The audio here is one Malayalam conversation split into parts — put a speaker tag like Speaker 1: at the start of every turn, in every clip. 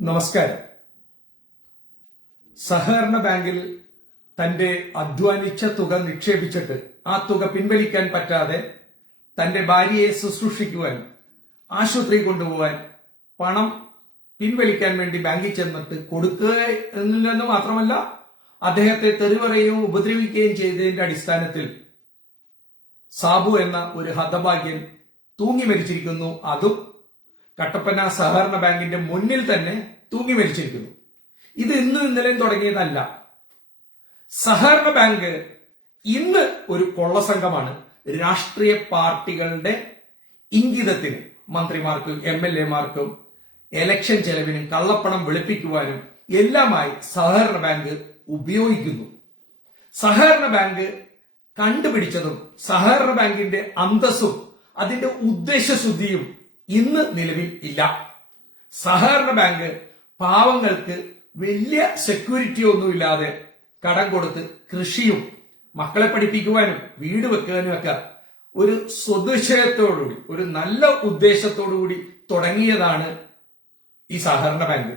Speaker 1: നമസ്കാരം. സഹകരണ ബാങ്കിൽ തന്റെ അധ്വാനിച്ച തുക നിക്ഷേപിച്ചിട്ട് ആ തുക പിൻവലിക്കാൻ പറ്റാതെ തന്റെ ഭാര്യയെ ശുശ്രൂഷിക്കുവാൻ ആശുപത്രി കൊണ്ടുപോകാൻ പണം പിൻവലിക്കാൻ വേണ്ടി ബാങ്കിൽ ചെന്നിട്ട് കൊടുക്കുക എന്ന് മാത്രമല്ല അദ്ദേഹത്തെ തെറിവറയുകയും ഉപദ്രവിക്കുകയും ചെയ്തതിന്റെ അടിസ്ഥാനത്തിൽ സാബു എന്ന ഒരു ഹതഭാഗ്യൻ തൂങ്ങി മരിച്ചിരിക്കുന്നു. അതും കട്ടപ്പന സഹകരണ ബാങ്കിന്റെ മുന്നിൽ തന്നെ തൂങ്ങി മരിച്ചിരിക്കുന്നു. ഇത് ഇന്നും ഇന്നലെയും തുടങ്ങിയതല്ല. സഹകരണ ബാങ്ക് ഇന്ന് ഒരു കൊള്ളസംഘമാണ് രാഷ്ട്രീയ പാർട്ടികളുടെ ഇംഗിതത്തിന് മന്ത്രിമാർക്കും എം എൽ എമാർക്കും എലക്ഷൻ ചെലവിനും കള്ളപ്പണം വെളുപ്പിക്കുവാനും എല്ലാമായി സഹകരണ ബാങ്ക് ഉപയോഗിക്കുന്നു. സഹകരണ ബാങ്ക് കണ്ടുപിടിച്ചതും സഹകരണ ബാങ്കിന്റെ അന്തസ്സും അതിന്റെ ഉദ്ദേശശുദ്ധിയും ഇന്ന് നിലവിൽ ഇല്ല. സഹകരണ ബാങ്ക് പാവങ്ങൾക്ക് വലിയ സെക്യൂരിറ്റി ഒന്നുമില്ലാതെ കടം കൊടുത്ത് കൃഷിയും മക്കളെ പഠിപ്പിക്കുവാനും വീട് വെക്കുവാനും ഒക്കെ ഒരു സ്വദേശയത്തോടുകൂടി ഒരു നല്ല ഉദ്ദേശത്തോടുകൂടി തുടങ്ങിയതാണ് ഈ സഹകരണ ബാങ്ക്.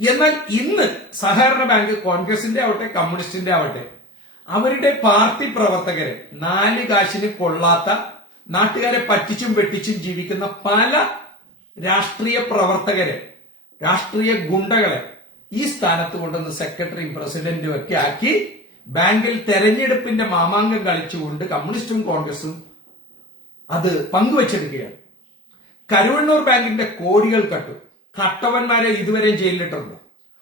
Speaker 1: എന്നാൽ ഇന്ന് സഹകരണ ബാങ്ക് കോൺഗ്രസിന്റെ ആവട്ടെ കമ്മ്യൂണിസ്റ്റിന്റെ ആവട്ടെ അവരുടെ പാർട്ടി പ്രവർത്തകരെ നാല് കാശിന് കൊള്ളാത്ത നാട്ടുകാരെ പറ്റിച്ചും വെട്ടിച്ചും ജീവിക്കുന്ന പല രാഷ്ട്രീയ പ്രവർത്തകരെ രാഷ്ട്രീയ ഗുണ്ടകളെ ഈ സ്ഥാനത്ത് കൊണ്ടുവന്ന് സെക്രട്ടറിയും പ്രസിഡന്റും ഒക്കെ ആക്കി ബാങ്കിൽ തെരഞ്ഞെടുപ്പിന്റെ മാമാങ്കം കളിച്ചുകൊണ്ട് കമ്മ്യൂണിസ്റ്റും കോൺഗ്രസും അത് പങ്കുവച്ചെടുക്കുകയാണ് കരുവണ്ണൂർ ബാങ്കിന്റെ കോടികൾ കട്ടു. കട്ടവന്മാരെ ഇതുവരെ ജയിലിലിട്ടുണ്ട്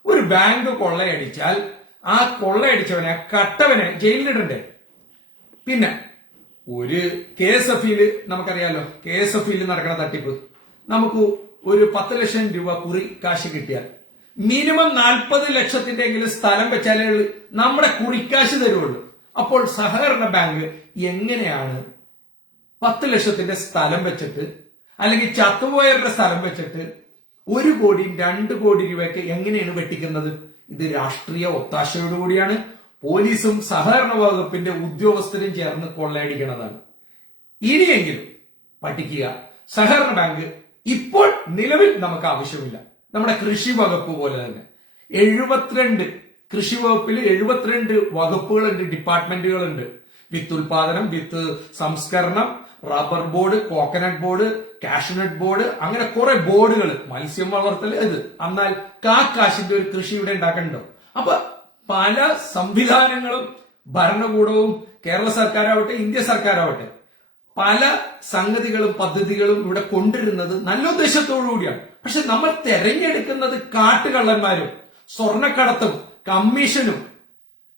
Speaker 1: ഒരു ബാങ്ക് കൊള്ളയടിച്ചാൽ ആ കൊള്ളയടിച്ചവനെ കട്ടവനെ ജയിലിലിടണ്ടേ? പിന്നെ ഒരു കെ എസ് എഫ് ഇയിൽ നമുക്കറിയാലോ. കെ എസ് എഫ് ഇയിൽ നടക്കുന്ന തട്ടിപ്പ്. നമുക്ക് ഒരു പത്ത് ലക്ഷം രൂപ കുറി കാശ് കിട്ടിയാൽ. മിനിമം നാൽപ്പത് ലക്ഷത്തിന്റെ എങ്കിലും സ്ഥലം വെച്ചാലേ നമ്മുടെ കുറിക്കാശ് തരുള്ളൂ അപ്പോൾ സഹകരണ ബാങ്ക് എങ്ങനെയാണ് പത്ത് ലക്ഷത്തിന്റെ സ്ഥലം വെച്ചിട്ട് അല്ലെങ്കിൽ ചത്തുപോയവരുടെ സ്ഥലം വെച്ചിട്ട് ഒരു കോടിയും രണ്ട് കോടി രൂപയ്ക്ക് എങ്ങനെയാണ് വെട്ടിക്കുന്നത്? ഇത് രാഷ്ട്രീയ ഒത്താശയോടുകൂടിയാണ്. പോലീസും സഹകരണ വകുപ്പിന്റെ ഉദ്യോഗസ്ഥരും ചേർന്ന് കൊള്ളയടിക്കണതാണ്. ഇനിയെങ്കിലും പഠിക്കുക. സഹകരണ ബാങ്ക് ഇപ്പോൾ നിലവിൽ നമുക്ക് ആവശ്യമില്ല. നമ്മുടെ കൃഷി വകുപ്പ് പോലെ തന്നെ. എഴുപത്തിരണ്ട് കൃഷി വകുപ്പിൽ എഴുപത്തിരണ്ട് വകുപ്പുകളുണ്ട് ഡിപ്പാർട്ട്മെന്റുകളുണ്ട്. വിത്ത് ഉൽപാദനം വിത്ത് സംസ്കരണം rubber board coconut board cashew nut board അങ്ങനെ കുറെ ബോർഡുകൾ മത്സ്യം വളർത്തൽ ഇത്. എന്നാൽ കാക്കാശിന്റെ ഒരു കൃഷി ഇവിടെ ഉണ്ടാക്കണ്ടോ? അപ്പൊ പല സംവിധാനങ്ങളും ഭരണകൂടവും കേരള സർക്കാരാവട്ടെ ഇന്ത്യ സർക്കാരാവട്ടെ പല സംഗതികളും പദ്ധതികളും ഇവിടെ കൊണ്ടുവരുന്നത് നല്ല ഉദ്ദേശത്തോടു കൂടിയാണ്. പക്ഷെ നമ്മൾ തെരഞ്ഞെടുക്കുന്നത് കാട്ടുകള്ളന്മാരും സ്വർണക്കടത്തും കമ്മീഷനും.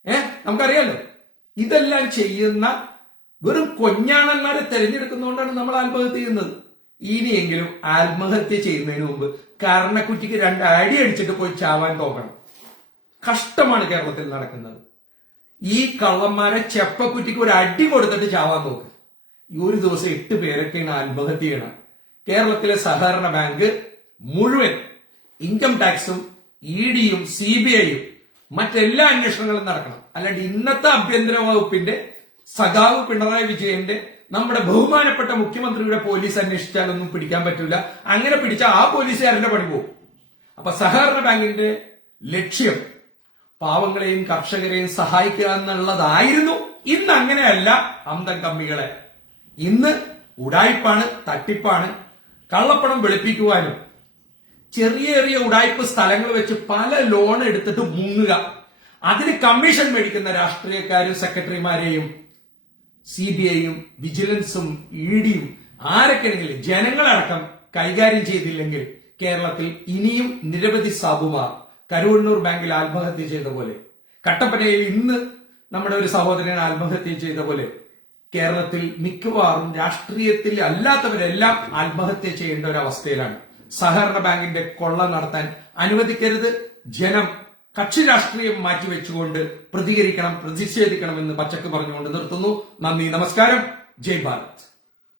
Speaker 1: ഏ നമുക്കറിയാലോ? ഇതെല്ലാം ചെയ്യുന്ന വെറും കൊഞ്ഞാണന്മാരെ തെരഞ്ഞെടുക്കുന്നതുകൊണ്ടാണ് നമ്മൾ ആത്മഹത്യ ചെയ്യുന്നത്. ഇനിയെങ്കിലും ആത്മഹത്യ ചെയ്യുന്നതിന് മുമ്പ് കർണക്കുറ്റിക്ക് രണ്ട് അടി അടിച്ചിട്ട് പോയി ചാവാൻ നോക്കണം കഷ്ടമാണ് കേരളത്തിൽ നടക്കുന്നത്. ഈ കള്ളന്മാരെ ചെപ്പക്കുറ്റിക്ക് ഒരു അടി കൊടുത്തിട്ട് ചാവാൻ നോക്ക്. ഈ ഒരു ദിവസം എട്ട് പേരൊക്കെയാണ് ആത്മഹത്യ ചെയ്യണം. കേരളത്തിലെ സഹകരണ ബാങ്ക് മുഴുവൻ ഇൻകം ടാക്സും ഇ ഡിയും സി ബി ഐയും മറ്റെല്ലാ അന്വേഷണങ്ങളും നടക്കണം. അല്ലാണ്ട് ഇന്നത്തെ ആഭ്യന്തര വകുപ്പിന്റെ സഖാവ് പിണറായി വിജയന്റെ നമ്മുടെ ബഹുമാനപ്പെട്ട മുഖ്യമന്ത്രിയുടെ പോലീസ് അന്വേഷിച്ചാലൊന്നും പിടിക്കാൻ പറ്റില്ല അങ്ങനെ പിടിച്ച ആ പോലീസുകാരന്റെ പണി പോകും അപ്പൊ സഹകരണ ബാങ്കിന്റെ ലക്ഷ്യം പാവങ്ങളെയും കർഷകരെയും സഹായിക്കുക എന്നുള്ളതായിരുന്നു. ഇന്ന് അങ്ങനെയല്ല അന്തം കമ്പികളെ ഇന്ന് ഉടായ്പാണ് തട്ടിപ്പാണ് കള്ളപ്പണം വെളുപ്പിക്കുവാനും ചെറിയ ചെറിയ ഉടായ്പ സ്ഥലങ്ങൾ വെച്ച് പല ലോൺ എടുത്തിട്ട് മുങ്ങുക. അതിന് കമ്മീഷൻ മേടിക്കുന്ന രാഷ്ട്രീയക്കാരും സെക്രട്ടറിമാരെയും സി ബി ഐയും വിജിലൻസും ഇ ഡിയും ആരൊക്കെയാണെങ്കിലും ജനങ്ങളടക്കം കൈകാര്യം ചെയ്തില്ലെങ്കിൽ കേരളത്തിൽ ഇനിയും നിരവധി സാബുമാർ കരുവണ്ണൂർ ബാങ്കിൽ ആത്മഹത്യ ചെയ്ത പോലെ കട്ടപ്പനയിൽ ഇന്ന് നമ്മുടെ ഒരു സഹോദരൻ ആത്മഹത്യ ചെയ്ത പോലെ കേരളത്തിൽ മിക്കവാറും രാഷ്ട്രീയത്തിൽ അല്ലാത്തവരെല്ലാം ആത്മഹത്യ ചെയ്യേണ്ട ഒരു അവസ്ഥയിലാണ്. സഹകരണ ബാങ്കിന്റെ കൊള്ള നടത്താൻ അനുവദിക്കരുത്. ജനം കക്ഷി രാഷ്ട്രീയം മാറ്റിവെച്ചുകൊണ്ട് പ്രതികരിക്കണം പ്രതിഷേധിക്കണമെന്ന് പച്ചക്ക് പറഞ്ഞുകൊണ്ട് നിർത്തുന്നു. നന്ദി നമസ്കാരം. ജയ് ഭാരത്.